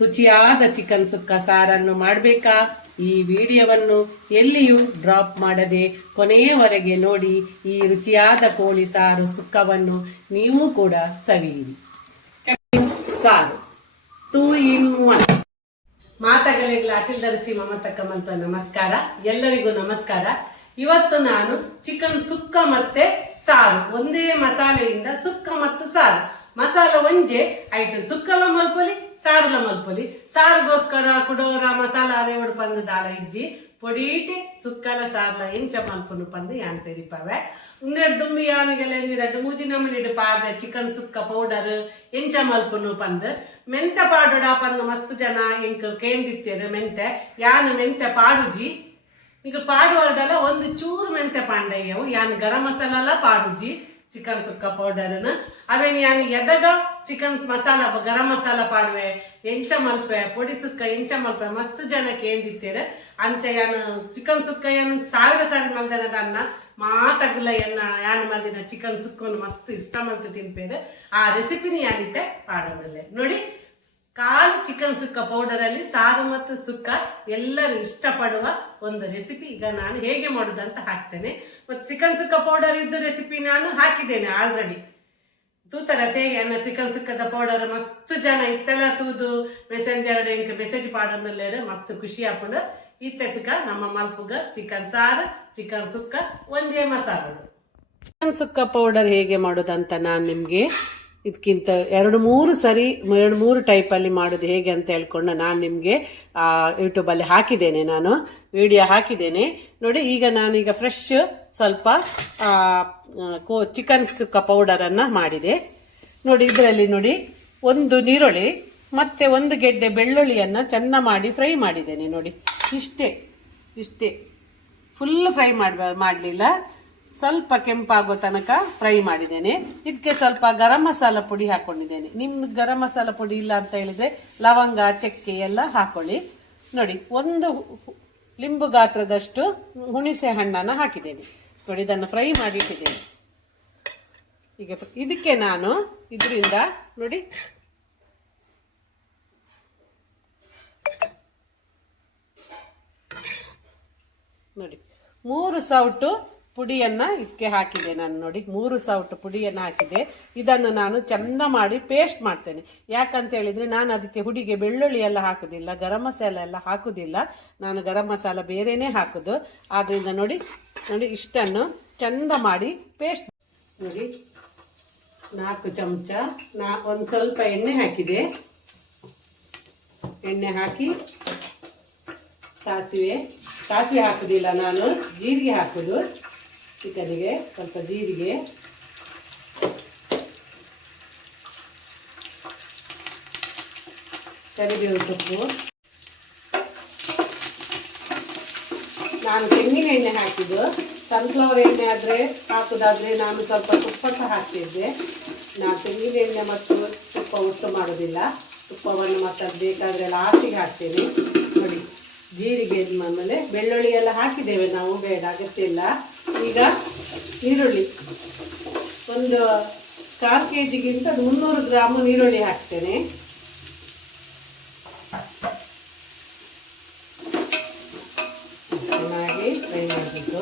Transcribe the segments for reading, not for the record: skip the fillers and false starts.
ರುಚಿಯಾದ ಚಿಕನ್ ಸುಕ್ಕ ಸಾರನ್ನು ಮಾಡಬೇಕಾ? ಈ ವಿಡಿಯೋವನ್ನು ಎಲ್ಲಿಯೂ ಡ್ರಾಪ್ ಮಾಡದೆ ಕೊನೆಯವರೆಗೆ ನೋಡಿ. ಈ ರುಚಿಯಾದ ಕೋಳಿ ಸಾರು ಸುಕ್ಕವನ್ನು ನೀವು ಕೂಡ ಸವಿಯಿರಿ. ಸಾರು 2 in 1. ಮಾತಗಳಿಗಳ ಅಟಿಲ್ ಧರಿಸಿ ಮಮತಕ್ಕ ಮಲ್ಪ ನಮಸ್ಕಾರ. ಎಲ್ಲರಿಗೂ ನಮಸ್ಕಾರ. ಇವತ್ತು ನಾನು ಚಿಕನ್ ಸುಕ್ಕ ಮತ್ತೆ ಸಾರು ಒಂದೇ ಮಸಾಲೆಯಿಂದ ಸುಕ್ಕ ಮತ್ತು ಸಾರು ಮಸಾಲ ಒಂಜೆ ಐಟು ಸುಕ್ಕಲ ಮಲ್ಪೊಲಿ ಸಾರುಲ ಮಲ್ಪೊಲಿ. ಸಾರುಗೋಸ್ಕರ ಕುಡೋರ ಮಸಾಲ ಅರೆವಡು ಪಂದು ದಾಲ ಇಜ್ಜಿ ಪೊಡೀಟೆ ಸುಕ್ಕಲ ಸಾರ್ಲ ಎಂಚ ಮಲ್ಪುನು ಪಂದು ಯಾನ್ ತೆರಿಪವೆ. ಒಂದೆರಡು ದುಮ್ಮಿ ಯಾನಿಗೆಲ್ಲ ಎಂದಿರಡು ಮೂಜಿ ನಮ್ಮನಿಡು ಪಾಡ್ದ ಚಿಕನ್ ಸುಕ್ಕ ಪೌಡರ್ ಎಂಚ ಮಲ್ಪುನು ಪಂದು ಮೆಂತೆ ಪಾಡೋಡ ಪಂದು ಮಸ್ತ್ ಜನ ಎಂಕ್ ಕೇಂದಿತ್ತೇರು ಮೆಂತೆ ಯಾನು ಮೆಂತೆ ಪಾಡುಜಿ ಈಗ ಪಾಡುವರ್ಗಲ್ಲ ಒಂದು ಚೂರು ಮೆಂತೆ ಪಾಂಡಯ್ಯವು ಯಾನ್ ಗರಂ ಮಸಾಲ ಪಾಡುಜಿ ಚಿಕನ್ ಸುಕ್ಕ ಪೌಡರ್ನ ಅವೇನು ಯಾನು ಎದಗ ಚಿಕನ್ ಮಸಾಲ ಗರಂ ಮಸಾಲ ಪಾಡುವೆ ಎಂಚ ಮಲ್ಪೆ ಪೊಡಿ ಸುಕ್ಕ ಎಂಚ ಮಲ್ಪೆ ಮಸ್ತ್ ಜನ ಕೇಂದಿತ್ತೇರು ಅಂಚ ಯಾನು ಚಿಕನ್ ಸುಕ್ಕ ಏನು ಸಾವಿರ ಮಲ್ದನದ ಅನ್ನ ಮಾತಗ್ಲ ಎನ್ನ ಯಾನು ಮಲ್ದಿನ ಚಿಕನ್ ಸುಕ್ಕನ್ನು ಮಸ್ತ್ ಇಷ್ಟ ಮಲ್ತು ತಿನ್ಪೇರು. ಆ ರೆಸಿಪಿನ ಯಾನಿತ್ತೆ ಪಾಡೋದಲ್ಲೇ ನೋಡಿ. ಕಾಲು ಚಿಕನ್ ಸುಕ್ಕ ಪೌಡರ್ ಅಲ್ಲಿ ಸಾರು ಮತ್ತು ಸುಕ್ಕ ಎಲ್ಲರೂ ಇಷ್ಟಪಡುವ ಒಂದು ರೆಸಿಪಿ ಈಗ ನಾನು ಹೇಗೆ ಮಾಡೋದಂತ ಹಾಕ್ತೇನೆ. ಮತ್ತು ಚಿಕನ್ ಸುಕ್ಕ ಪೌಡರ್ ಇದ್ದ ರೆಸಿಪಿ ನಾನು ಹಾಕಿದ್ದೇನೆ ಆಲ್ರೆಡಿ. ತೂತರತೆ ಎನ್ನ ಚಿಕನ್ ಸುಕ್ಕದ ಪೌಡರ್ ಮಸ್ತ್ ಜನ ಇತ್ತೆಲ್ಲ ತೂದು ಮೆಸೆಂಜರ್ ಎಂಕ್ ಮೆಸೇಜ್ ಪಾಡೋದಲ್ಲೇರು ಮಸ್ತ್ ಖುಷಿ ಹಾಕೊಂಡು ಇತ್ತೆತ್ಕ ನಮ್ಮ ಮಲ್ಪುಗ ಚಿಕನ್ ಸಾರು ಚಿಕನ್ ಸುಕ್ಕ ಒಂದೇ ಮಸಾಲ. ಚಿಕನ್ ಸುಕ್ಕ ಪೌಡರ್ ಹೇಗೆ ಮಾಡೋದಂತ ನಾನು ನಿಮ್ಗೆ ಇದಕ್ಕಿಂತ 2-3 ಟೈಪಲ್ಲಿ ಮಾಡೋದು ಹೇಗೆ ಅಂತ ಹೇಳ್ಕೊಂಡು ನಾನು ನಿಮಗೆ ಯೂಟ್ಯೂಬಲ್ಲಿ ಹಾಕಿದ್ದೇನೆ, ನಾನು ವಿಡಿಯೋ ಹಾಕಿದ್ದೇನೆ ನೋಡಿ. ಈಗ ಫ್ರೆಶ್ ಸ್ವಲ್ಪ ಚಿಕನ್ ಸುಕ್ಕ ಪೌಡರನ್ನು ಮಾಡಿದೆ ನೋಡಿ. ಇದರಲ್ಲಿ ನೋಡಿ 1 ನೀರುಳ್ಳಿ ಮತ್ತೆ 1 ಗೆಡ್ಡೆ ಬೆಳ್ಳುಳ್ಳಿಯನ್ನು ಚೆನ್ನ ಮಾಡಿ ಫ್ರೈ ಮಾಡಿದ್ದೇನೆ ನೋಡಿ. ಇಷ್ಟೇ ಫುಲ್ ಫ್ರೈ ಮಾಡಲಿಲ್ಲ, ಸ್ವಲ್ಪ ಕೆಂಪಾಗೋ ತನಕ ಫ್ರೈ ಮಾಡಿದ್ದೇನೆ. ಇದಕ್ಕೆ ಸ್ವಲ್ಪ ಗರಂ ಮಸಾಲ ಪುಡಿ ಹಾಕೊಂಡಿದ್ದೇನೆ. ನಿಮ್ಗೆ ಗರಂ ಮಸಾಲ ಪುಡಿ ಇಲ್ಲ ಅಂತ ಹೇಳಿದ್ರೆ ಲವಂಗ ಚಕ್ಕೆ ಎಲ್ಲ ಹಾಕೊಳ್ಳಿ ನೋಡಿ. 1 ಲಿಂಬು ಗಾತ್ರದಷ್ಟು ಹುಣಸೆ ಹಣ್ಣನ್ನು ಹಾಕಿದ್ದೇನೆ ನೋಡಿ. ಇದನ್ನು ಫ್ರೈ ಮಾಡಿ ಇಟ್ಟಿದ್ದೇನೆ. ಈಗ ಇದಕ್ಕೆ ನಾನು ಇದರಿಂದ ನೋಡಿ ನೋಡಿ 3 ಸೌಟು ಪುಡಿಯನ್ನ ಇದಕ್ಕೆ ಹಾಕಿದೆ ನಾನು ನೋಡಿ. 3 ಸೌಟು ಪುಡಿಯನ್ನು ಹಾಕಿದೆ. ಇದನ್ನು ನಾನು ಚಂದ ಮಾಡಿ ಪೇಸ್ಟ್ ಮಾಡ್ತೇನೆ. ಯಾಕಂತ ಹೇಳಿದ್ರೆ ನಾನು ಅದಕ್ಕೆ ಹುಡಿಗೆ ಬೆಳ್ಳುಳ್ಳಿ ಎಲ್ಲ ಹಾಕುದಿಲ್ಲ, ಗರಂ ಮಸಾಲ ಎಲ್ಲ ಹಾಕುದಿಲ್ಲ. ನಾನು ಗರಂ ಮಸಾಲ ಬೇರೆನೆ ಹಾಕುದು. ಆದ್ರಿಂದ ನೋಡಿ ಇಷ್ಟನ್ನು ಚಂದ ಮಾಡಿ ಪೇಸ್ಟ್ ನೋಡಿ. 4 ಚಮಚ ಒಂದು ಸ್ವಲ್ಪ ಎಣ್ಣೆ ಹಾಕಿದೆ. ಎಣ್ಣೆ ಹಾಕಿ ಸಾಸಿವೆ ಹಾಕುದಿಲ್ಲ ನಾನು, ಜೀರಿಗೆ ಹಾಕುದು. ಚಿಕನಿಗೆ ಸ್ವಲ್ಪ ಜೀರಿಗೆ, ಕರಿಬೇವು ಸೊಪ್ಪು. ನಾನು ತೆಂಗಿನ ಎಣ್ಣೆ ಹಾಕಿದ್ದು. ಸನ್ಫ್ಲವರ್ ಎಣ್ಣೆ ಆದರೆ ಹಾಕುದಾದ್ರೆ ನಾನು ಸ್ವಲ್ಪ ತುಪ್ಪ ಸಹ ಹಾಕ್ತಿದ್ದೆ. ನಾನು ತೆಂಗಿನ ಎಣ್ಣೆ ಮತ್ತು ತುಪ್ಪ ಒಟ್ಟು ಮಾಡೋದಿಲ್ಲ. ತುಪ್ಪವನ್ನು ಮತ್ತು ಬೇಕಾದರೆ ಲಾಸ್ಟಿಗೆ ಹಾಕ್ತೇನೆ ನೋಡಿ. ಜೀರಿಗೆ ಆಮೇಲೆ ಬೆಳ್ಳುಳ್ಳಿ ಎಲ್ಲ ಹಾಕಿದ್ದೇವೆ ನಾವು, ಬೇಡ ಅಗತ್ಯ ಇಲ್ಲ. ಈಗ ಈರುಳ್ಳಿ ಒಂದು 4 kgಗಿಂತ 300 ಗ್ರಾಮ್ ಈರುಳ್ಳಿ ಹಾಕ್ತೇನೆ. ಚೆನ್ನಾಗಿ ಫ್ರೈ ಮಾಡಬೇಕು.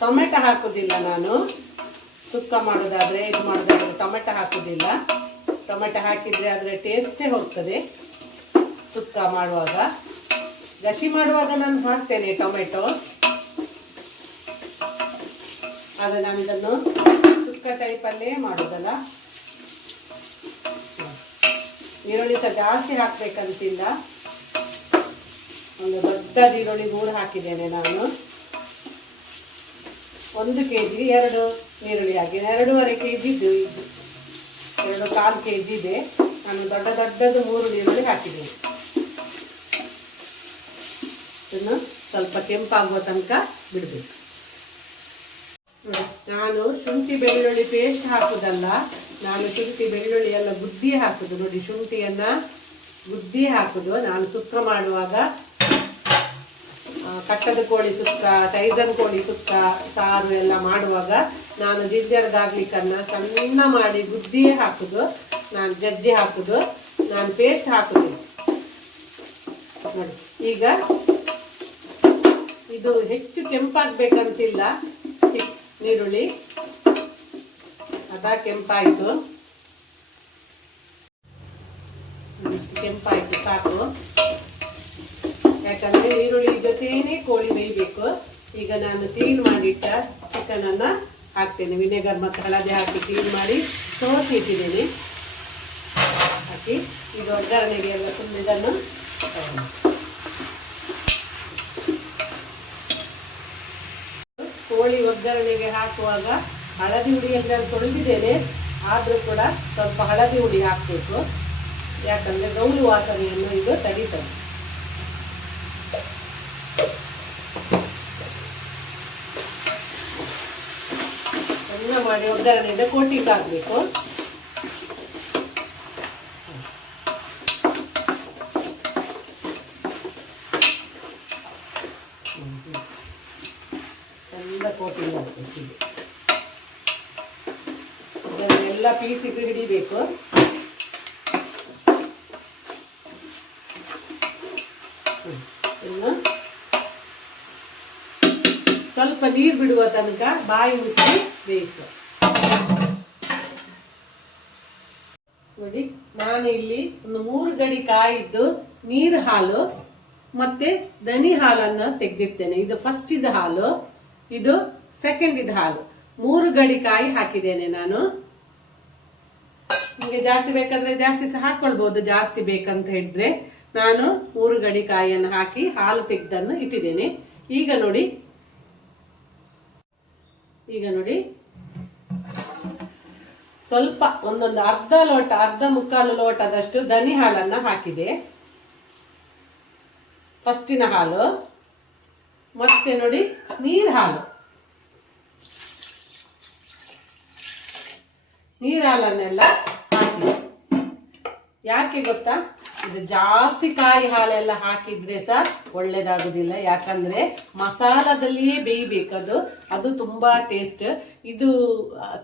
ಟೊಮೆಟೊ ಹಾಕುದಿಲ್ಲ ನಾನು, ಸುಕ್ಕ ಮಾಡೋದಾದ್ರೆ ಇದು ಮಾಡೋದಾದ್ರೆ ಟೊಮೆಟೊ ಹಾಕುದಿಲ್ಲ. ಟೊಮೆಟೊ ಹಾಕಿದರೆ ಅದರ ಟೇಸ್ಟೇ ಹೋಗ್ತದೆ. ಸುಕ್ಕ ಮಾಡುವಾಗ ಗಸಿ ಮಾಡುವಾಗ ನಾನು ಹಾಕ್ತೇನೆ ಟೊಮೆಟೊ. ಆದರೆ ನಾನು ಇದನ್ನು ಸುಕ್ಕ ಟೈಪಲ್ಲೇ ಮಾಡೋದಲ್ಲ. ಈರುಳ್ಳಿ ಸಹ ಜಾಸ್ತಿ ಹಾಕ್ಬೇಕಂತಿಲ್ಲ. ಒಂದು ದೊಡ್ಡ ಈರುಳ್ಳಿ 3 ಹಾಕಿದ್ದೇನೆ ನಾನು. 1 kg 2 ಈರುಳ್ಳಿ ಹಾಕಿ 2.5 kg ಇದು 2.25 kg ಇದೆ. ನಾನು ದೊಡ್ಡದು 3 ಈರುಳ್ಳಿ ಹಾಕಿದ್ದೇನೆ. ಇದನ್ನು ಸ್ವಲ್ಪ ಕೆಂಪಾಗುವ ತನಕ ಬಿಡಬೇಕು. ನಾನು ಶುಂಠಿ ಬೆಳ್ಳುಳ್ಳಿ ಪೇಸ್ಟ್ ಹಾಕುದಲ್ಲ, ನಾನು ಶುಂಠಿ ಬೆಳ್ಳುಳ್ಳಿ ಎಲ್ಲ ಗುದ್ದಿ ಹಾಕುದು ನೋಡಿ. ಶುಂಠಿಯನ್ನ ಗುದ್ದಿ ಹಾಕುದು ನಾನು ಸುಕ್ಕ ಮಾಡುವಾಗ. ಕಟ್ಟದ ಕೋಳಿ ಸುಕ್ಕ, ಟೈಸನ್ ಕೋಳಿ ಸುಕ್ಕ, ಸಾರು ಎಲ್ಲ ಮಾಡುವಾಗ ನಾನು ಜಿಂಜರ್ ಗಾರ್ಲಿಕನ್ನು ಸಣ್ಣ ಮಾಡಿ ಗುದ್ದಿಯೇ ಹಾಕುದು, ನಾನು ಜಜ್ಜಿ ಹಾಕುದು, ನಾನು ಪೇಸ್ಟ್ ಹಾಕುದು ನೋಡಿ. ಈಗ ಇದು ಹೆಚ್ಚು ಕೆಂಪಾಗಬೇಕಂತಿಲ್ಲ, ನೀರುಳ್ಳಿ ಕೆಂಪಾಯಿತು, ಇಷ್ಟು ಕೆಂಪಾಯಿತು ಸಾಕು. ಯಾಕಂದ್ರೆ ಈರುಳ್ಳಿ ಜೊತೆನೇ ಕೋಳಿ ಬೇಯಬೇಕು. ಈಗ ನಾನು ಕ್ಲೀನ್ ಮಾಡಿಟ್ಟ ಚಿಕನ್ ಅನ್ನ ಹಾಕ್ತೇನೆ. ವಿನೆಗರ್ ಮತ್ತು ಹಳದಿ ಹಾಕಿ ಕ್ಲೀನ್ ಮಾಡಿ ಸೋಸಿ ಇಟ್ಟಿದ್ದೇನೆ. ಹಾಕಿ ಈಗ ಒಗ್ಗರಣೆಗೆ ಎಲ್ಲ ತುಂಬ ಇದನ್ನು ಕೋಳಿ ಒಗ್ಗರಣೆಗೆ ಹಾಕುವಾಗ ಹಳದಿ ಹುಡಿ ಎಲ್ಲ ತೊಳೆದಿದ್ದೇನೆ, ಆದರೂ ಕೂಡ ಸ್ವಲ್ಪ ಹಳದಿ ಹುಡಿ ಹಾಕಬೇಕು. ಯಾಕಂದರೆ ಗೌಲು ವಾಸನೆಯನ್ನು ಇದು ತಡೀತದೆ. ಸಣ್ಣ ಮಾಡಿ ಒಗ್ಗರಣೆಯಿಂದ ಕೋಟಿಗೆ ಹಾಕಬೇಕು. ಚಂದ ಕೋಟಿಂಗ್ ಹಾಕಬೇಕು. ಇದನ್ನೆಲ್ಲ ಪೀಸಿಗೆ ಹಿಡಿಬೇಕು. ಇನ್ನು ಸ್ವಲ್ಪ ನೀರು ಬಿಡುವ ತನಕ ಬಾಯಿ ಮುಚ್ಚಿ ಬೇಯಿಸು. ನೋಡಿ, ನಾನು ಇಲ್ಲಿ ಒಂದು 3 ಗಡಿ ಕಾಯಿದ್ದು ನೀರು ಹಾಲು ಮತ್ತೆ ದನಿ ಹಾಲನ್ನು ತೆಗೆದಿರ್ತೇನೆ. ಇದು ಫಸ್ಟ್ ಇದ್ದ ಹಾಲು, ಇದು ಸೆಕೆಂಡ್ ಇದ್ದ ಹಾಲು. 3 ಗಡಿ ಕಾಯಿ ಹಾಕಿದ್ದೇನೆ ನಾನು. ನಿಮಗೆ ಜಾಸ್ತಿ ಬೇಕಾದ್ರೆ ಜಾಸ್ತಿ ಸಹ ಹಾಕೊಳ್ಬಹುದು, ಜಾಸ್ತಿ ಬೇಕಂತ ಹೇಳಿದ್ರೆ. ನಾನು 3 ಗಡಿ ಕಾಯಿಯನ್ನು ಹಾಕಿ ಹಾಲು ತೆಗೆದನ್ನು ಇಟ್ಟಿದ್ದೇನೆ. ಈಗ ನೋಡಿ ಸ್ವಲ್ಪ ಒಂದೊಂದು ಅರ್ಧ ಮುಕ್ಕಾಲು ಲೋಟದಷ್ಟು ದನಿ ಹಾಲನ್ನು ಹಾಕಿದೆ, ಫಸ್ಟಿನ ಹಾಲು. ಮತ್ತೆ ನೋಡಿ ನೀರು ಹಾಲನ್ನೆಲ್ಲ ಹಾಕಿದೆ. ಯಾಕೆ ಗೊತ್ತಾ, ಇದು ಜಾಸ್ತಿ ಕಾಯಿ ಹಾಲೆಲ್ಲ ಹಾಕಿದ್ರೆ ಸಹ ಒಳ್ಳೇದಾಗುದಿಲ್ಲ. ಯಾಕಂದ್ರೆ ಮಸಾಲದಲ್ಲಿಯೇ ಬೇಯಬೇಕದು, ಅದು ತುಂಬಾ ಟೇಸ್ಟ್. ಇದು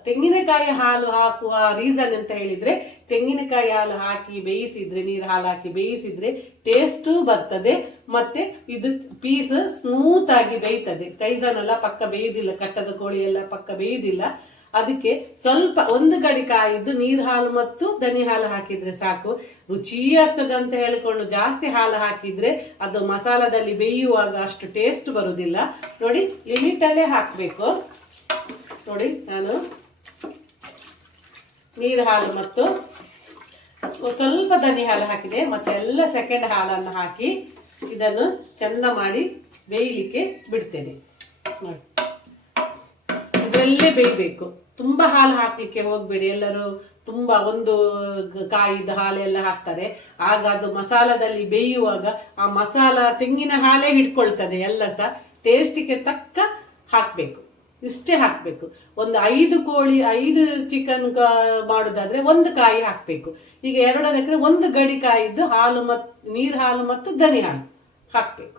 ತೆಂಗಿನಕಾಯಿ ಹಾಲು ಹಾಕುವ ರೀಸನ್ ಅಂತ ಹೇಳಿದ್ರೆ, ತೆಂಗಿನಕಾಯಿ ಹಾಲು ಹಾಕಿ ಬೇಯಿಸಿದ್ರೆ, ನೀರು ಹಾಲು ಹಾಕಿ ಬೇಯಿಸಿದ್ರೆ ಟೇಸ್ಟೂ ಬರ್ತದೆ. ಮತ್ತೆ ಇದು ಪೀಸ್ ಸ್ಮೂತ್ ಆಗಿ ಬೇಯ್ತದೆ. ಟೈಸನ್ ಎಲ್ಲ ಪಕ್ಕ ಬೇಯುದಿಲ್ಲ, ಕಟ್ಟದ ಕೋಳಿ ಎಲ್ಲ ಪಕ್ಕ ಬೇಯುದಿಲ್ಲ. ಅದಕ್ಕೆ ಸ್ವಲ್ಪ 1 ಗಡಿ ಕಾಯಿದ್ದು ನೀರು ಹಾಲು ಮತ್ತು ದನಿ ಹಾಲು ಹಾಕಿದ್ರೆ ಸಾಕು, ರುಚಿ ಆಗ್ತದೆ ಅಂತ ಹೇಳಿಕೊಂಡು ಜಾಸ್ತಿ ಹಾಲು ಹಾಕಿದ್ರೆ ಅದು ಮಸಾಲದಲ್ಲಿ ಬೇಯುವಾಗ ಅಷ್ಟು ಟೇಸ್ಟ್ ಬರುವುದಿಲ್ಲ. ನೋಡಿ, ಲಿಮಿಟಲ್ಲೇ ಹಾಕಬೇಕು. ನೋಡಿ, ನಾನು ನೀರು ಹಾಲು ಮತ್ತು ಸ್ವಲ್ಪ ದನಿ ಹಾಲು ಹಾಕಿದೆ, ಮತ್ತೆ ಎಲ್ಲ ಸೆಕೆಂಡ್ ಹಾಲನ್ನು ಹಾಕಿ ಇದನ್ನು ಚಂದ ಮಾಡಿ ಬೇಯಲಿಕ್ಕೆ ಬಿಡ್ತೇನೆ. ನೋಡಿ, ಇದರಲ್ಲೇ ಬೇಯಬೇಕು. ತುಂಬಾ ಹಾಲು ಹಾಕ್ಲಿಕ್ಕೆ ಹೋಗ್ಬೇಡಿ. ಎಲ್ಲರೂ ತುಂಬಾ ಒಂದು ಕಾಯಿದ ಹಾಲೆಲ್ಲ ಹಾಕ್ತಾರೆ, ಆಗ ಅದು ಮಸಾಲದಲ್ಲಿ ಬೇಯುವಾಗ ಆ ಮಸಾಲ ತೆಂಗಿನ ಹಾಲೇ ಹಿಡ್ಕೊಳ್ತದೆ. ಎಲ್ಲ ಸಹ ಟೇಸ್ಟಿಗೆ ತಕ್ಕ ಹಾಕಬೇಕು, ಇಷ್ಟೇ ಹಾಕಬೇಕು. ಒಂದು 5 ಚಿಕನ್ ಮಾಡೋದಾದ್ರೆ 1 ಕಾಯಿ ಹಾಕಬೇಕು. ಈಗ 2 1 ಗಡಿ ಕಾಯಿದ್ದು ಹಾಲು ಮತ್ತು ನೀರು ಹಾಲು ಮತ್ತು ದನಿ ಹಾಲು ಹಾಕಬೇಕು.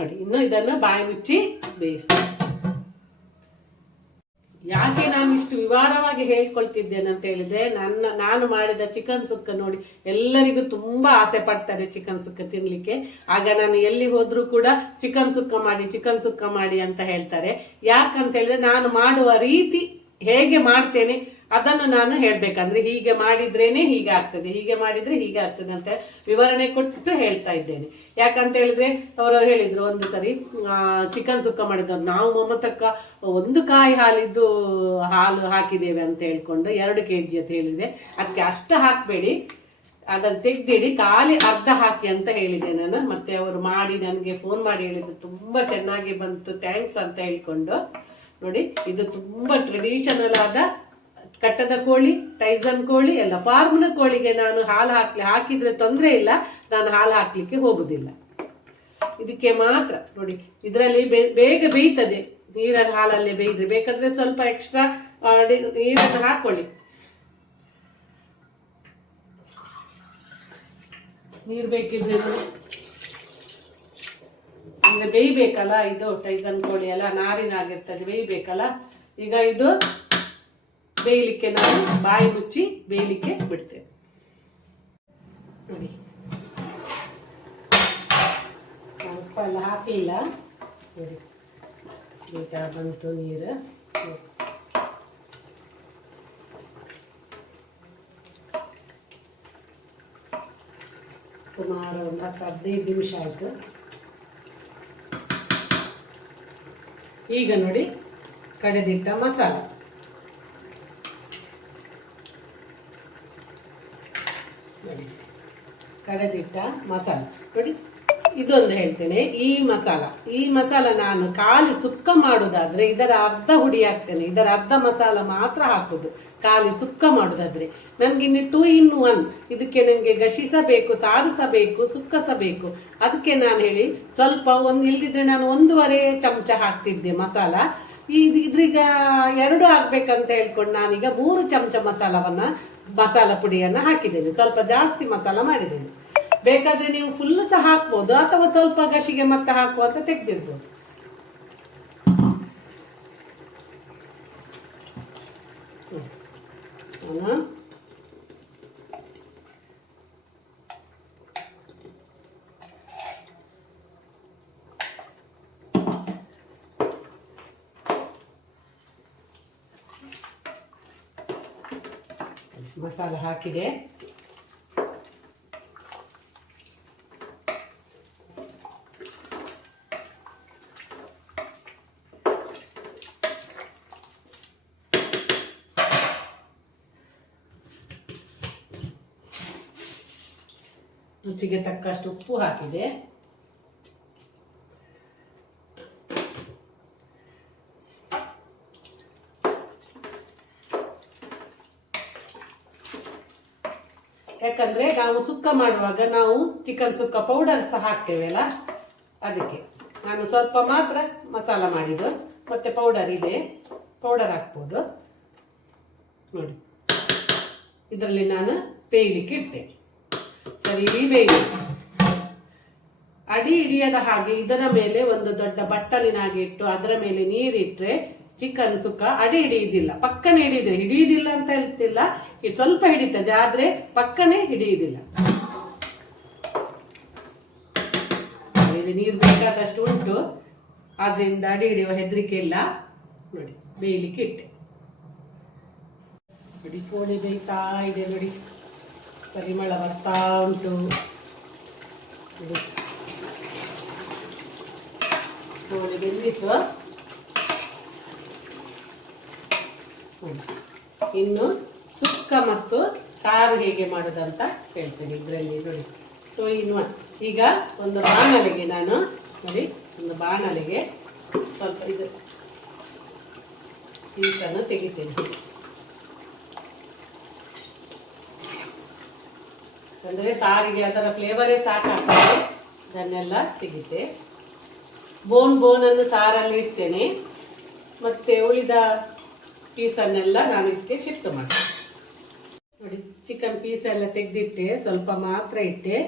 ನೋಡಿ, ಇನ್ನು ಇದನ್ನು ಬಾಯಿ ಮುಚ್ಚಿ ಬೇಯಿಸ್ತೀನಿ. ಯಾಕೆ ನಾನು ಇಷ್ಟು ವಿವರವಾಗಿ ಹೇಳ್ಕೊಳ್ತಿದ್ದೇನೆ ಅಂತ ಹೇಳಿದ್ರೆ, ನಾನು ಮಾಡಿದ ಚಿಕನ್ ಸುಕ್ಕ ನೋಡಿ ಎಲ್ಲರಿಗೂ ತುಂಬಾ ಆಸೆ ಪಡ್ತಾರೆ ಚಿಕನ್ ಸುಕ್ಕ ತಿನ್ಲಿಕ್ಕೆ. ಆಗ ನಾನು ಎಲ್ಲಿ ಹೋದ್ರೂ ಕೂಡ ಚಿಕನ್ ಸುಕ್ಕ ಮಾಡಿ ಅಂತ ಹೇಳ್ತಾರೆ. ಯಾಕಂತ ಹೇಳಿದ್ರೆ ನಾನು ಮಾಡುವ ರೀತಿ ಹೇಗೆ ಮಾಡ್ತೇನೆ ಅದನ್ನು ನಾನು ಹೇಳ್ಬೇಕಂದ್ರೆ, ಹೀಗೆ ಮಾಡಿದ್ರೇನೆ ಹೀಗೆ ಆಗ್ತದೆ, ಹೀಗೆ ಮಾಡಿದ್ರೆ ಹೀಗೆ ಆಗ್ತದೆ ಅಂತ ವಿವರಣೆ ಕೊಟ್ಟು ಹೇಳ್ತಾ ಇದ್ದೇನೆ. ಯಾಕಂತ ಹೇಳಿದ್ರೆ ಅವರು ಹೇಳಿದ್ರು ಒಂದು ಸರಿ ಚಿಕನ್ ಸುಕ್ಕ ಮಾಡಿದವರು, ನಾವು ಮಮತಕ್ಕ 1 ಕಾಯಿ ಹಾಲು ಹಾಕಿದ್ದೇವೆ ಅಂತ ಹೇಳ್ಕೊಂಡು 2 kg ಅಂತ ಹೇಳಿದೆ. ಅದಕ್ಕೆ ಅಷ್ಟು ಹಾಕಬೇಡಿ, ಅದನ್ನು ತೆಗ್ದಿಡಿ, ಖಾಲಿ ಅರ್ಧ ಹಾಕಿ ಅಂತ ಹೇಳಿದೆ ನಾನು. ಮತ್ತೆ ಅವರು ಮಾಡಿ ನನಗೆ ಫೋನ್ ಮಾಡಿ ಹೇಳಿದ್ರು ತುಂಬಾ ಚೆನ್ನಾಗಿ ಬಂತು, ಥ್ಯಾಂಕ್ಸ್ ಅಂತ ಹೇಳ್ಕೊಂಡು. ನೋಡಿ, ಇದು ತುಂಬಾ ಟ್ರೆಡಿಷನಲ್ ಆದ ಕಟ್ಟದ ಕೋಳಿ, ಟೈಸನ್ ಕೋಳಿ ಎಲ್ಲ. ಫಾರ್ಮ್ನ ಕೋಳಿಗೆ ನಾನು ಹಾಲು ಹಾಕಿದ್ರೆ ತೊಂದರೆ ಇಲ್ಲ, ನಾನು ಹಾಲು ಹಾಕ್ಲಿಕ್ಕೆ ಹೋಗುದಿಲ್ಲ. ಇದಕ್ಕೆ ಮಾತ್ರ ನೋಡಿ, ಇದರಲ್ಲಿ ಬೇಗ ಬೇಯ್ತದೆ. ನೀರಲ್ಲಿ ಹಾಲಲ್ಲೇ ಬೇಯಿದ್ರೆ, ಬೇಕಾದ್ರೆ ಸ್ವಲ್ಪ ಎಕ್ಸ್ಟ್ರಾ ನೀರನ್ನು ಹಾಕೊಳ್ಳಿ. ನೀರು ಬೇಕಿದ್ರೆ ಯಾಕಂದರೆ ಬೇಯಬೇಕಲ್ಲ, ಇದು ಟೈಸನ್ ಕೋಳಿ ಅಲ್ಲ, ನಾರಿನಾಗಿರ್ತದೆ, ಬೇಯಬೇಕಲ್ಲ. ಈಗ ಇದು ಬೇಯಲಿಕ್ಕೆ ನಾವು ಬಾಯಿ ಮುಚ್ಚಿ ಬೇಯಲಿಕ್ಕೆ ಬಿಡ್ತೇವೆ ನೋಡಿ. ಉಪ್ಪು ಎಲ್ಲ ಹಾಕಲಿಲ್ಲ ನೋಡಿ, ಈ ಥರ ಬಂತು ನೀರು. ಸುಮಾರು ಒಂದು 10-15 ನಿಮಿಷ ಆಯಿತು. ಈಗ ನೋಡಿ ಕಡೆದಿಟ್ಟ ಮಸಾಲ ನೋಡಿ, ಕಡೆದಿಟ್ಟ ಮಸಾಲ ನೋಡಿ. ಇದೊಂದು ಹೇಳ್ತೇನೆ, ಈ ಮಸಾಲ ನಾನು ಖಾಲಿ ಸುಕ್ಕ ಮಾಡುವುದಾದ್ರೆ ಇದರ ಅರ್ಧ ಹುಡಿ ಹಾಕ್ತೇನೆ, ಇದರ ಅರ್ಧ ಮಸಾಲ ಮಾತ್ರ ಹಾಕುದು. ಖಾಲಿ ಸುಕ್ಕ ಮಾಡುವುದಾದ್ರೆ ನನಗೆ ಇನ್ನು 2 in 1, ಇದಕ್ಕೆ ನನಗೆ ಗಶಿಸಬೇಕು, ಸಾರಿಸಬೇಕು, ಸುಕ್ಕಸಬೇಕು. ಅದಕ್ಕೆ ನಾನು ಹೇಳಿ ಸ್ವಲ್ಪ ಇಲ್ದಿದ್ರೆ ನಾನು 1.5 ಚಮಚ ಹಾಕ್ತಿದ್ದೆ ಮಸಾಲ. ಇದ್ರೀಗ 2 ಆಗ್ಬೇಕಂತ ಹೇಳ್ಕೊಂಡು ನಾನೀಗ 3 ಚಮಚ ಮಸಾಲ ಪುಡಿಯನ್ನು ಹಾಕಿದ್ದೇನೆ. ಸ್ವಲ್ಪ ಜಾಸ್ತಿ ಮಸಾಲ ಮಾಡಿದ್ದೇನೆ. ಬೇಕಾದ್ರೆ ನೀವು ಫುಲ್ ಸಹ ಹಾಕ್ಬೋದು, ಅಥವಾ ಸ್ವಲ್ಪ ಗಶಿಗೆ ಮತ್ತೆ ಹಾಕುವಂತ ತೆಗೆದಿರ್ಬೋದು. ಮಸಾಲ ಹಾಕಿದೆ. ರುಚಿಗೆ ತಕ್ಕಷ್ಟು ಉಪ್ಪು ಹಾಕಿದೆ. ಯಾಕಂದ್ರೆ ನಾವು ಸುಕ್ಕ ಮಾಡುವಾಗ ನಾವು ಚಿಕನ್ ಸುಕ್ಕ ಪೌಡರ್ ಸಹ ಹಾಕ್ತೇವೆ ಅಲ್ಲ, ಅದಕ್ಕೆ ನಾನು ಸ್ವಲ್ಪ ಮಾತ್ರ ಮಸಾಲ ಮಾಡಿದ್ದು. ಮತ್ತೆ ಪೌಡರ್ ಇದೆ, ಪೌಡರ್ ಹಾಕ್ಬೋದು ನೋಡಿ. ಇದರಲ್ಲಿ ನಾನು ಬೇಯಲಿಕ್ಕೆ ಇಡ್ತೇನೆ. ಸರಿ, ಬೇಯಲಿ. ಅಡಿ ಹಿಡಿಯದ ಹಾಗೆ ಇದರ ಮೇಲೆ ಒಂದು ದೊಡ್ಡ ಬಟ್ಟಲಿನ ಹಾಗೆ ಇಟ್ಟು ಅದರ ಮೇಲೆ ನೀರಿಟ್ರೆ ಚಿಕನ್ ಸುಕ್ಕ ಅಡಿ ಹಿಡಿಯುವುದಿಲ್ಲ. ಪಕ್ಕನೆ ಹಿಡಿಯುವುದಿಲ್ಲ ಅಂತ ಹೇಳ್ತಿಲ್ಲ, ಸ್ವಲ್ಪ ಹಿಡಿತದೆ, ಆದ್ರೆ ಪಕ್ಕನೆ ಹಿಡಿಯುವುದಿಲ್ಲ. ಇಲ್ಲಿ ನೀರು ಬೇಕಾದಷ್ಟು ಉಂಟು, ಆದ್ರಿಂದ ಅಡಿ ಹಿಡಿಯುವ ಹೆದರಿಕೆ ಇಲ್ಲ ನೋಡಿ. ಬೇಯಲಿಕ್ಕೆ ಇಟ್ಟೆ ನೋಡಿ. ಕೋಳಿ ಬೇಯ್ತಾ ಇದೆ ನೋಡಿ, ಪರಿಮಳ ಬರ್ತಾ ಉಂಟು ನೋಡಿ. ಕೋಳಿ ಬೆಂದಿತ್ತು. ಇನ್ನು ಸುಕ್ಕ ಮತ್ತು ಸಾರು ಹೇಗೆ ಮಾಡೋದಂತ ಹೇಳ್ತೇನೆ ಇದರಲ್ಲಿ ನೋಡಿ. ಈಗ ಒಂದು ಬಾಣಲೆಗೆ ನಾನು ನೋಡಿ, ಒಂದು ಬಾಣಲೆಗೆ ಸ್ವಲ್ಪ ಇದು ಪೀಸನ್ನು ತೆಗಿತೇನೆ. ಅಂದರೆ ಸಾರಿಗೆ ಅದರ ಫ್ಲೇವರೇ ಸಾಕಾಗ್ತದೆ. ಇದನ್ನೆಲ್ಲ ತೆಗಿತೆ. ಬೋನನ್ನು ಸಾರಲ್ಲಿ ಇಡ್ತೇನೆ. ಮತ್ತೆ ಉಳಿದ ಪೀಸನ್ನೆಲ್ಲ ನಾನು ಇದಕ್ಕೆ ಶಿಫ್ಟ್ ಮಾಡ್ತೇನೆ ನೋಡಿ. ಚಿಕನ್ ಪೀಸ್ ಎಲ್ಲ ತೆಗೆದಿಟ್ಟೆ, ಸ್ವಲ್ಪ ಮಾತ್ರ ಇಟ್ಟೆ.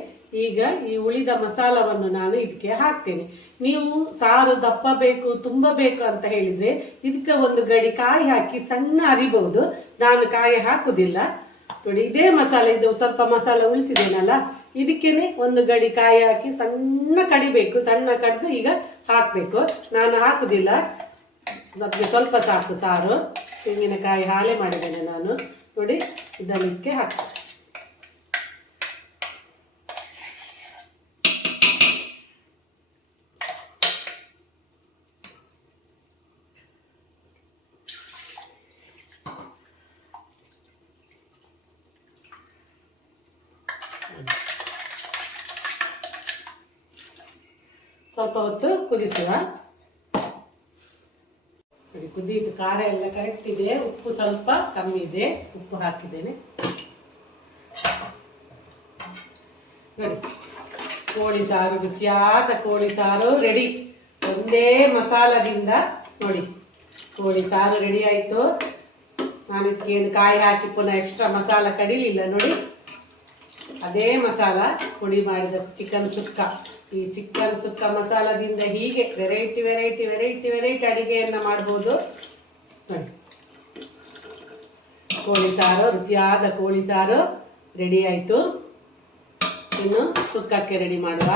ಈಗ ಈ ಉಳಿದ ಮಸಾಲವನ್ನು ನಾನು ಇದಕ್ಕೆ ಹಾಕ್ತೇನೆ. ನೀವು ಸಾರು ದಪ್ಪ ಬೇಕು, ತುಂಬ ಬೇಕು ಅಂತ ಹೇಳಿದ್ರೆ ಇದಕ್ಕೆ ಒಂದು ಗಡಿ ಕಾಯಿ ಹಾಕಿ ಸಣ್ಣ ಅರಿಬಹುದು. ನಾನು ಕಾಯಿ ಹಾಕುದಿಲ್ಲ ನೋಡಿ. ಇದೇ ಮಸಾಲೆ, ಇದು ಸ್ವಲ್ಪ ಮಸಾಲೆ ಉಳಿಸಿದೇನಲ್ಲ, ಇದಕ್ಕೇನೆ ಒಂದು ಗಡಿ ಕಾಯಿ ಹಾಕಿ ಸಣ್ಣ ಕಡಿಬೇಕು. ಸಣ್ಣ ಕಡಿದು ಈಗ ಹಾಕಬೇಕು. ನಾನು ಹಾಕುದಿಲ್ಲ, ಸ್ವಲ್ಪ ಸಾಕು ಸಾರು. ತೆಂಗಿನಕಾಯಿ ಹಾಳೆ ಮಾಡಿದ್ದೇನೆ ನಾನು ನೋಡಿ. ಇದನ್ನು ಇದಕ್ಕೆ ಹಾಕ್ತೇನೆ. ಸ್ವಲ್ಪ ಹೊತ್ತು ಕುದಿಸುವ ನೋಡಿ. ಕುದಿಯಿತು, ಖಾರ ಎಲ್ಲ ಕರೆಕ್ಟ್ ಇದೆ, ಉಪ್ಪು ಸ್ವಲ್ಪ ಕಮ್ಮಿ ಇದೆ, ಉಪ್ಪು ಹಾಕಿದ್ದೇನೆ ನೋಡಿ. ಕೋಳಿ ಸಾರು, ರುಚಿಯಾದ ಕೋಳಿ ಸಾರು ರೆಡಿ. ಒಂದೇ ಮಸಾಲದಿಂದ ನೋಡಿ ಕೋಳಿ ಸಾರು ರೆಡಿ ಆಯಿತು. ನಾನು ಇದಕ್ಕೇನು ಕಾಯಿ ಹಾಕಿ ಪುನಃ ಎಕ್ಸ್ಟ್ರಾ ಮಸಾಲ ಕಡಿಲಿಲ್ಲ ನೋಡಿ. ಅದೇ ಮಸಾಲ ಪುಡಿ ಮಾಡಿದ ಚಿಕನ್ ಸುಕ್ಕ ಈ ಚಿಕನ್ ಸುಕ್ಕ ಮಸಾಲದಿಂದ ಹೀಗೆ ವೆರೈಟಿ ವೆರೈಟಿ ವೆರೈಟಿ ವೆರೈಟಿ ಅಡಿಗೆಯನ್ನ ಮಾಡ್ಬೋದು. ಕೋಳಿ ಸಾರು, ರುಚಿಯಾದ ಕೋಳಿ ಸಾರು ರೆಡಿ ಆಯ್ತು. ಇನ್ನು ಸುಕ್ಕಕ್ಕೆ ರೆಡಿ ಮಾಡುವ.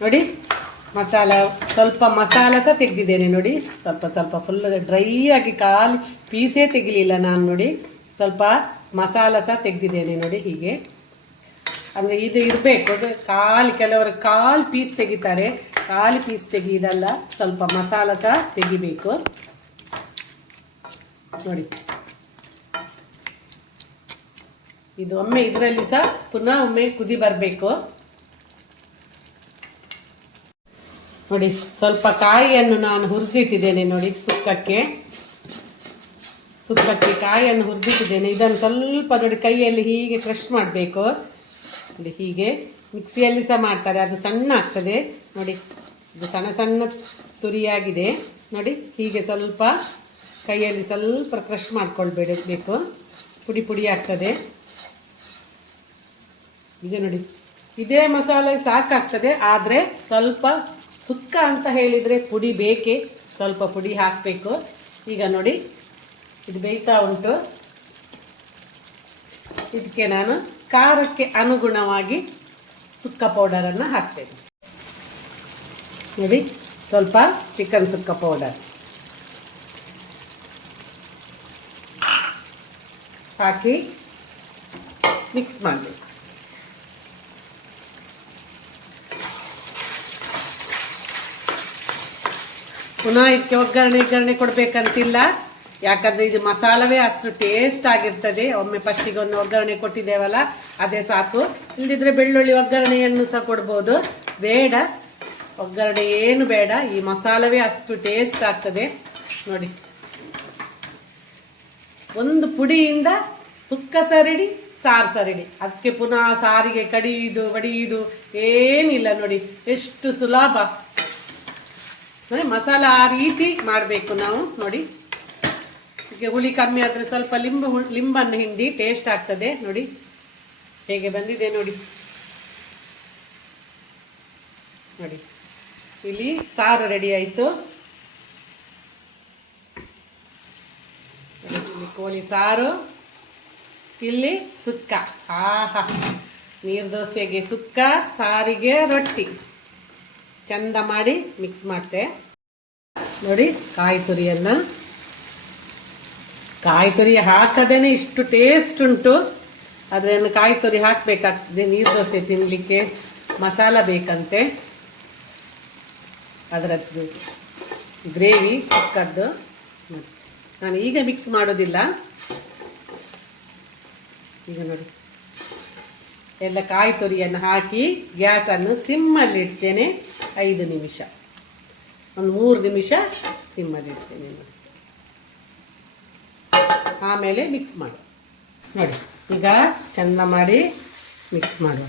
ನೋಡಿ ಸ್ವಲ್ಪ ಮಸಾಲ ಸಹ ತೆಗೆದಿದ್ದೇನೆ ನೋಡಿ. ಸ್ವಲ್ಪ ಫುಲ್ ಡ್ರೈ ಆಗಿ ಖಾಲಿ ಪೀಸೇ ತೆಗಿಲಿಲ್ಲ ನಾನು ನೋಡಿ. ಸ್ವಲ್ಪ ಮಸಾಲ ಸಹ ತೆಗೆದಿದ್ದೇನೆ ನೋಡಿ. ಹೀಗೆ ಅಂದರೆ ಇದು ಇರಬೇಕು. ಕೆಲವರು ಕಾಲು ಪೀಸ್ ತೆಗಿತಾರೆ, ಖಾಲಿ ಪೀಸ್ ತೆಗಿದಲ್ಲ, ಸ್ವಲ್ಪ ಮಸಾಲ ಸಹ ತೆಗಿಬೇಕು ನೋಡಿ. ಇದು ಒಮ್ಮೆ ಇದರಲ್ಲಿ ಸಹ ಪುನಃ ಒಮ್ಮೆ ಕುದಿ ಬರಬೇಕು ನೋಡಿ. ಸ್ವಲ್ಪ ಕಾಯಿಯನ್ನು ನಾನು ಹುರಿದಿಟ್ಟಿದ್ದೇನೆ ನೋಡಿ. ಸುಕ್ಕಕ್ಕೆ ಕಾಯಿಯನ್ನು ಹುರಿದಿಟ್ಟಿದ್ದೇನೆ. ಇದನ್ನು ಸ್ವಲ್ಪ ನೋಡಿ ಕೈಯಲ್ಲಿ ಹೀಗೆ ಕ್ರಷ್ ಮಾಡಬೇಕು ನೋಡಿ. ಹೀಗೆ ಮಿಕ್ಸಿಯಲ್ಲಿ ಸಹ ಮಾಡ್ತಾರೆ, ಅದು ಸಣ್ಣ ಆಗ್ತದೆ ನೋಡಿ. ಇದು ಸಣ್ಣ ಸಣ್ಣ ತುರಿಯಾಗಿದೆ ನೋಡಿ. ಹೀಗೆ ಸ್ವಲ್ಪ ಕೈಯಲ್ಲಿ ಸ್ವಲ್ಪ ಕ್ರಷ್ ಮಾಡ್ಕೊಳ್ಬೇಕು, ಪುಡಿ ಪುಡಿ ಆಗ್ತದೆ. ಇದು ನೋಡಿ, ಇದೇ ಮಸಾಲೆ ಸಾಕಾಗ್ತದೆ. ಆದರೆ ಸ್ವಲ್ಪ ಸುಕ್ಕ ಅಂತ ಹೇಳಿದರೆ ಪುಡಿ ಬೇಕೇ, ಸ್ವಲ್ಪ ಪುಡಿ ಹಾಕಬೇಕು. ಈಗ ನೋಡಿ ಇದು ಬೇಯ್ತಾ ಉಂಟು. ಇದಕ್ಕೆ ನಾನು ಖಾರಕ್ಕೆ ಅನುಗುಣವಾಗಿ ಸುಕ್ಕ ಪೌಡರನ್ನು ಹಾಕ್ತೇನೆ ನೋಡಿ. ಸ್ವಲ್ಪ ಚಿಕನ್ ಸುಕ್ಕ ಪೌಡರ್ ಹಾಕಿ ಮಿಕ್ಸ್ ಮಾಡಬೇಕು. ಪುನಃ ಇದಕ್ಕೆ ಒಗ್ಗರಣೆ ಕೊಡಬೇಕಂತಿಲ್ಲ, ಯಾಕಂದರೆ ಇದು ಮಸಾಲವೇ ಅಷ್ಟು ಟೇಸ್ಟ್ ಆಗಿರ್ತದೆ. ಒಮ್ಮೆ ಫಸ್ಟಿಗೆ ಒಂದು ಒಗ್ಗರಣೆ ಕೊಟ್ಟಿದ್ದೇವಲ್ಲ, ಅದೇ ಸಾಕು. ಇಲ್ಲದಿದ್ದರೆ ಬೆಳ್ಳುಳ್ಳಿ ಒಗ್ಗರಣೆಯನ್ನು ಸಹ ಕೊಡ್ಬೋದು. ಬೇಡ, ಒಗ್ಗರಣೆ ಏನು ಬೇಡ, ಈ ಮಸಾಲವೇ ಅಷ್ಟು ಟೇಸ್ಟ್ ಆಗ್ತದೆ ನೋಡಿ. ಒಂದು ಪುಡಿಯಿಂದ ಸುಕ್ಕ ಸರಡಿ, ಸಾರು ಸರಡಿ. ಅದಕ್ಕೆ ಪುನಃ ಸಾರಿಗೆ ಕಡಿಯುವುದು ಬಡಿಯುವುದು ಏನಿಲ್ಲ ನೋಡಿ, ಎಷ್ಟು ಸುಲಭ ನೋಡಿ. ಮಸಾಲ ಆ ರೀತಿ ಮಾಡಬೇಕು ನಾವು ನೋಡಿ. ಇದಕ್ಕೆ ಹುಳಿ ಕಮ್ಮಿ ಆದರೆ ಸ್ವಲ್ಪ ಲಿಂಬನ್ನು ಹಿಂಡಿ ಟೇಸ್ಟ್ ಆಗ್ತದೆ ನೋಡಿ. ಹೇಗೆ ಬಂದಿದೆ ನೋಡಿ. ಇಲ್ಲಿ ಸಾರು ರೆಡಿ ಆಯಿತು. ಇಲ್ಲಿ ಕೋಳಿ ಸಾರು, ಇಲ್ಲಿ ಸುಕ್ಕ. ಆಹಾ, ನೀರು ದೋಸೆಗೆ ಸುಕ್ಕ, ಸಾರಿಗೆ ರೊಟ್ಟಿ ಚಂದ ಮಾಡಿ ಮಿಕ್ಸ್ ಮಾಡ್ತೆ ನೋಡಿ. ಕಾಯಿ ತುರಿ ಹಾಕದೇನೆ ಇಷ್ಟು ಟೇಸ್ಟ್ ಉಂಟು. ಅದನ್ನು ಕಾಯಿ ತುರಿ ಹಾಕಬೇಕಾಗ್ತದೆ ನೀರು ದೋಸೆ ತಿನ್ನಲಿಕ್ಕೆ. ಮಸಾಲ ಬೇಕಂತೆ, ಅದರದ್ದು ಗ್ರೇವಿ ಸುಕ್ಕದ್ದು. ನಾನು ಈಗ ಮಿಕ್ಸ್ ಮಾಡೋದಿಲ್ಲ. ಈಗ ನೋಡಿ, ಎಲ್ಲ ಕಾಯಿ ತುರಿಯನ್ನು ಹಾಕಿ ಗ್ಯಾಸನ್ನು ಸಿಮ್ಮಲ್ಲಿ ಇಡ್ತೇನೆ. 5 ನಿಮಿಷ, ಒಂದು 3 ನಿಮಿಷ ಸಿಮ್ಮಲ್ಲಿ ಇಡ್ತೇನೆ ನೋಡಿ. ಆಮೇಲೆ ಮಿಕ್ಸ್ ಮಾಡು ನೋಡಿ. ಈಗ ಚಂದ ಮಾಡಿ ಮಿಕ್ಸ್ ಮಾಡುವ.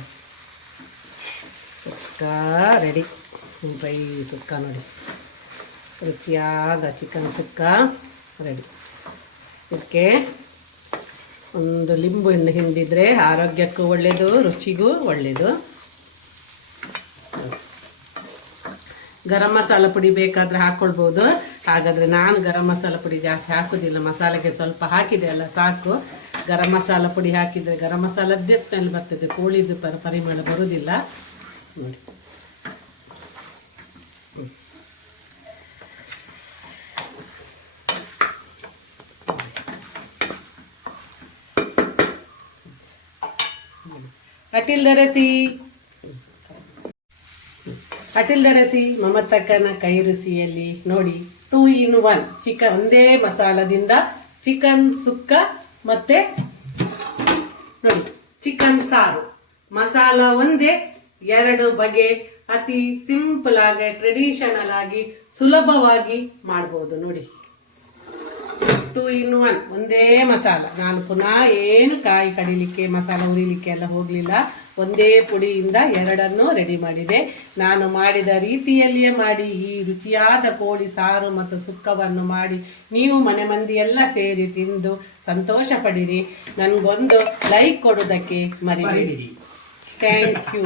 ಸುಕ್ಕ ರೆಡಿ. ಫ್ರೈ ಸುಕ್ಕ ನೋಡಿ, ರುಚಿಯಾದ ಚಿಕನ್ ಸುಕ್ಕ ರೆಡಿ. ಇದಕ್ಕೆ ಒಂದು ಲಿಂಬು ಹಣ್ಣು ಹಿಂಡಿದರೆ ಆರೋಗ್ಯಕ್ಕೂ ಒಳ್ಳೆಯದು, ರುಚಿಗೂ ಒಳ್ಳೆಯದು. ಗರಂ ಮಸಾಲ ಪುಡಿ ಬೇಕಾದರೆ ಹಾಕ್ಕೊಳ್ಬೋದು. ಹಾಗಾದರೆ ನಾನು ಗರಂ ಮಸಾಲ ಪುಡಿ ಜಾಸ್ತಿ ಹಾಕೋದಿಲ್ಲ, ಮಸಾಲೆಗೆ ಸ್ವಲ್ಪ ಹಾಕಿದೆ ಅಲ್ಲ ಸಾಕು. ಗರಂ ಮಸಾಲ ಪುಡಿ ಹಾಕಿದರೆ ಗರಂ ಮಸಾಲದ್ದೇ ಸ್ಮೆಲ್ ಬರ್ತದೆ, ಕೋಳಿದು ಪರಿಮಳ ಬರೋದಿಲ್ಲ ನೋಡಿ. ಅಟಿಲ್ ದ ರೆಸಿ ಮಮತಕ್ಕನ ಕೈ ರುಚಿಯಲ್ಲಿ ನೋಡಿ. 2 in 1 ಚಿಕನ್, ಒಂದೇ ಮಸಾಲದಿಂದ ಚಿಕನ್ ಸುಕ್ಕ ಮತ್ತೆ ನೋಡಿ ಚಿಕನ್ ಸಾರು. ಮಸಾಲ ಒಂದೇ, 2 ಬಗೆ, ಅತಿ ಸಿಂಪಲ್ ಆಗಿ ಟ್ರೆಡಿಷನಲ್ ಆಗಿ ಸುಲಭವಾಗಿ ಮಾಡ್ಬೋದು ನೋಡಿ. 2 in 1 ಒಂದೇ ಮಸಾಲ. ನಾನು ಪುನಃ ಏನು ಕಾಯಿ ಕಡಿಲಿಕ್ಕೆ ಮಸಾಲ ಹುರಿಲಿಕ್ಕೆ ಎಲ್ಲ ಹೋಗಲಿಲ್ಲ. ಒಂದೇ ಪುಡಿಯಿಂದ ಎರಡನ್ನೂ ರೆಡಿ ಮಾಡಿದೆ. ನಾನು ಮಾಡಿದ ರೀತಿಯಲ್ಲಿಯೇ ಮಾಡಿ ಈ ರುಚಿಯಾದ ಕೋಳಿ ಸಾರು ಮತ್ತು ಸುಕ್ಕವನ್ನು ಮಾಡಿ ನೀವು ಮನೆ ಮಂದಿ ಎಲ್ಲ ಸೇರಿ ತಿಂದು ಸಂತೋಷ ಪಡಿರಿ. ನನಗೊಂದು ಲೈಕ್ ಕೊಡೋದಕ್ಕೆ ಮರಿಬೇಡಿ. Thank you.